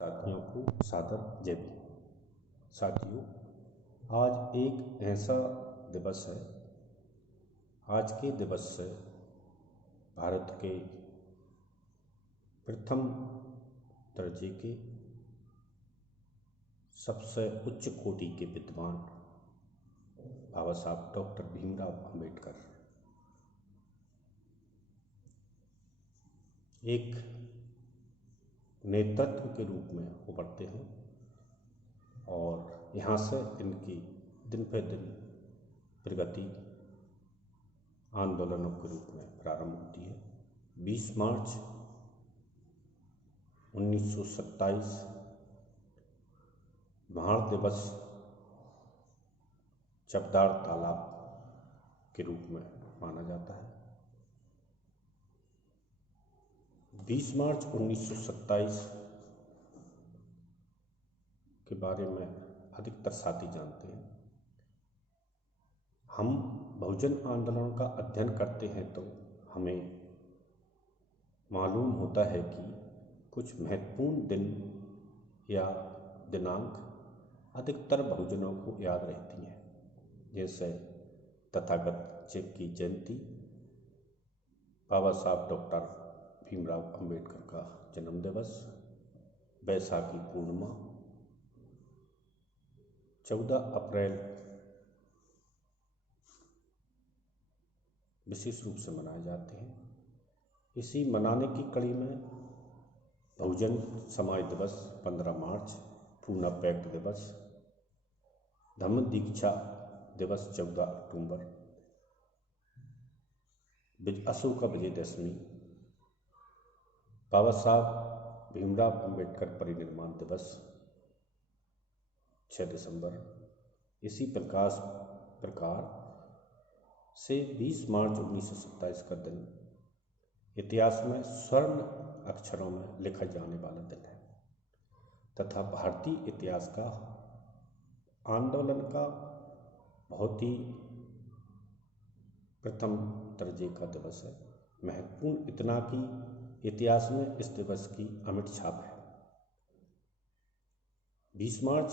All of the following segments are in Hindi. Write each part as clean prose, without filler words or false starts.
साथियों को सादर जय भीम। साथियों, आज एक ऐसा दिवस है। आज के दिवस से भारत के प्रथम दर्जे के सबसे उच्च कोटि के विद्वान बाबा साहब डॉक्टर भीमराव अंबेडकर एक नेतृत्व के रूप में उभरते हैं और यहाँ से इनकी दिन पे दिन प्रगति आंदोलनों के रूप में प्रारंभ होती है। 20 मार्च 1927 महाड़ दिवस चपदार तालाब के रूप में माना जाता है। 20 मार्च 1927 के बारे में अधिकतर साथी जानते हैं। हम बहुजन आंदोलन का अध्ययन करते हैं तो हमें मालूम होता है कि कुछ महत्वपूर्ण दिन या दिनांक अधिकतर बहुजनों को याद रहती हैं, जैसे तथागत जी की जयंती, बाबा साहब डॉक्टर भीमराव अंबेडकर का जन्म दिवस, बैसाखी पूर्णिमा, 14 अप्रैल विशेष रूप से मनाए जाते हैं। इसी मनाने की कड़ी में बहुजन समाज दिवस 15 मार्च, पूना पैक्ट दिवस, धम्म दीक्षा दिवस 14 अक्टूबर, अशोका विजयदशमी, बाबा साहब भीमराव अंबेडकर परिनिर्वाण दिवस 6 दिसंबर। इसी प्रकार से 20 मार्च 1927 का दिन इतिहास में स्वर्ण अक्षरों में लिखा जाने वाला दिन है तथा भारतीय इतिहास का आंदोलन का बहुत ही प्रथम दर्जे का दिवस है। महत्वपूर्ण इतना कि इतिहास में इस दिवस की अमिट छाप है। 20 मार्च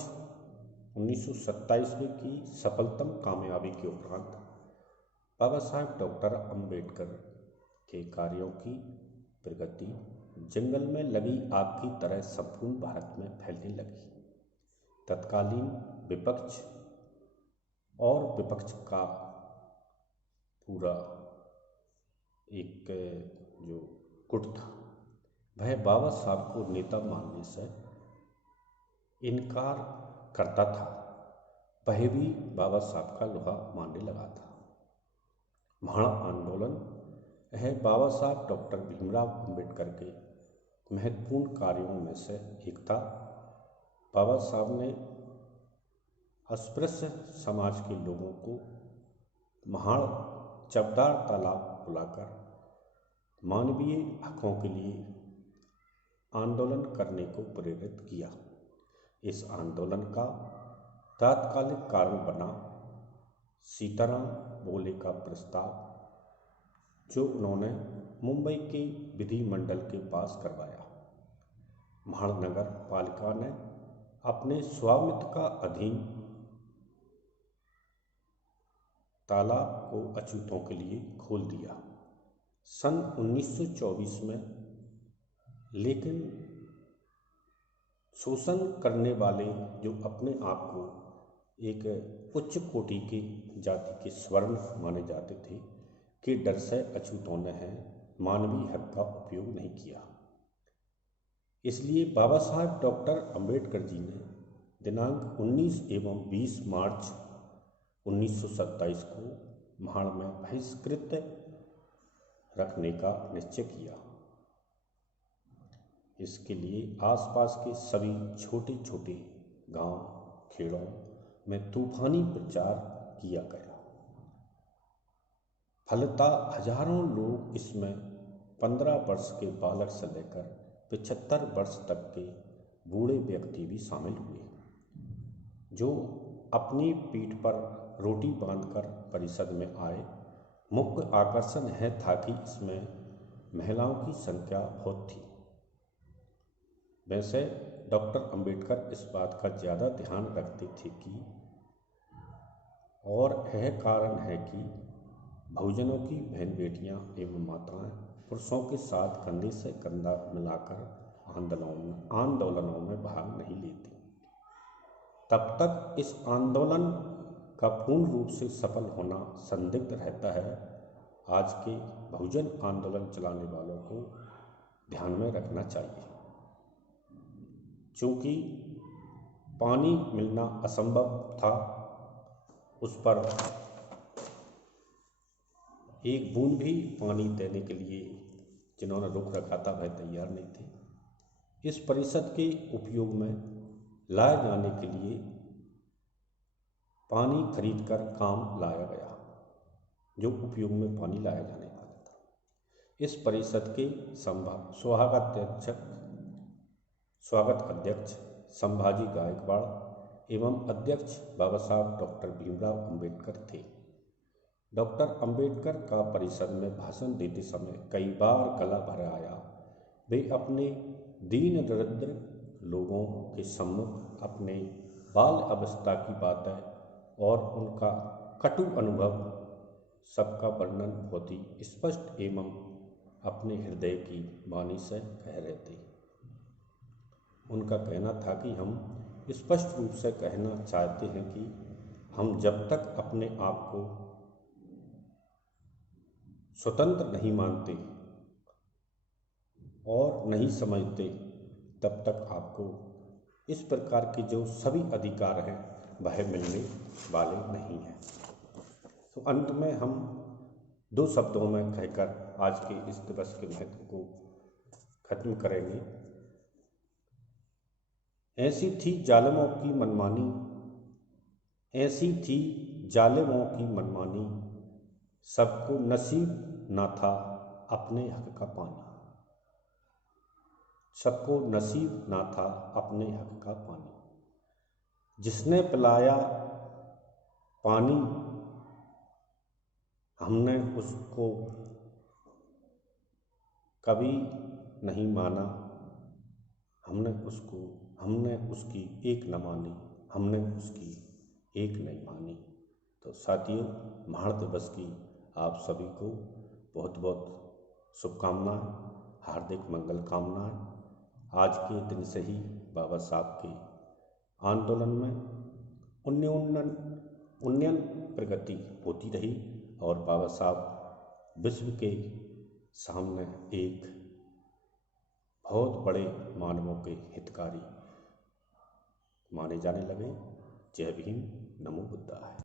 1927 की सफलतम कामयाबी के उपरांत बाबा साहब डॉक्टर अंबेडकर के कार्यों की प्रगति जंगल में लगी आग की तरह संपूर्ण भारत में फैलने लगी। तत्कालीन विपक्ष का पूरा एक जो गुट था, वह बाबा साहब को नेता मानने से इनकार करता था। वह भी बाबा साहब का लोहा मानने लगा था। महाड़ आंदोलन है बाबा साहब डॉक्टर भीमराव अंबेडकर के महत्वपूर्ण कार्यों में से एक था। बाबा साहब ने अस्पृश्य समाज के लोगों को महाड़ चपदार तालाब बुलाकर मानवीय हकों के लिए आंदोलन करने को प्रेरित किया। इस आंदोलन का तात्कालिक कारण बना सीताराम बोले का प्रस्ताव, जो उन्होंने मुंबई के विधि मंडल के पास करवाया। महाड़ नगर पालिका ने अपने स्वामित्व का अधीन तालाब को अछूतों के लिए खोल दिया सन 1924 में, लेकिन शोषण करने वाले जो अपने आप को एक उच्च कोटि की जाति के स्वर्ण माने जाते थे के डर से अछूतों ने मानवीय हक का उपयोग नहीं किया। इसलिए बाबा साहब डॉक्टर अंबेडकर जी ने दिनांक 19 एवं 20 मार्च 1927 को महाड़ में बहिष्कृत रखने का निश्चय किया। इसके लिए आसपास के सभी छोटे छोटे गांव खेड़ों में तूफानी प्रचार किया गया। फलतः हजारों लोग इसमें 15 वर्ष के बालक से लेकर 75 वर्ष तक के बूढ़े व्यक्ति भी शामिल हुए, जो अपनी पीठ पर रोटी बांधकर परिषद में आए। मुख्य आकर्षण यह था कि इसमें महिलाओं की संख्या बहुत थी। वैसे डॉक्टर अंबेडकर इस बात का ज़्यादा ध्यान रखते थे कि और यह कारण है कि बहुजनों की बहन बेटियां एवं माताएं पुरुषों के साथ कंधे से कंधा मिलाकर आंदोलनों में भाग नहीं लेती। तब तक इस आंदोलन का पूर्ण रूप से सफल होना संदिग्ध रहता है। आज के बहुजन आंदोलन चलाने वालों को ध्यान में रखना चाहिए, चूँकि पानी मिलना असंभव था, उस पर एक बूंद भी पानी देने के लिए जिन्होंने रोक रखा था वह तैयार नहीं थे। इस परिषद के उपयोग में लाए जाने के लिए पानी खरीदकर काम लाया गया, जो उपयोग में पानी लाया जाने वाला था। इस परिषद के स्वागत अध्यक्ष संभाजी गायकवाड़ एवं अध्यक्ष बाबा साहब डॉक्टर भीमराव अंबेडकर थे। डॉक्टर अंबेडकर का परिषद में भाषण देते समय कई बार गला भर आया। वे अपने दीन दरिद्र लोगों के सम्मुख अपने बाल अवस्था की बातें और उनका कटु अनुभव सबका वर्णन बहुत ही स्पष्ट एवं अपने हृदय की वाणी से कह रहे थे। उनका कहना था कि हम स्पष्ट रूप से कहना चाहते हैं कि हम जब तक अपने आप को स्वतंत्र नहीं मानते और नहीं समझते, तब तक आपको इस प्रकार के जो सभी अधिकार हैं वह मिलने वाले नहीं हैं। तो अंत में हम दो शब्दों में कहकर आज के इस दिवस के महत्व को खत्म करेंगे। ऐसी थी जालिमों की मनमानी, ऐसी थी जालिमों की मनमानी, सबको नसीब ना था अपने हक का पानी, सबको नसीब ना था अपने हक का पानी। जिसने पिलाया पानी हमने उसको कभी नहीं माना, हमने उसकी एक न मानी, हमने उसकी एक नहीं मानी। तो साथियों, महान दिवस की आप सभी को बहुत बहुत शुभकामनाएं, हार्दिक मंगल कामनाएं। आज के दिन से ही बाबा साहब के आंदोलन में उन्नयन प्रगति होती रही और बाबा साहब विश्व के सामने एक बहुत बड़े मानवों के हितकारी माने जाने लगे। जय भीम, नमो बुद्धाय।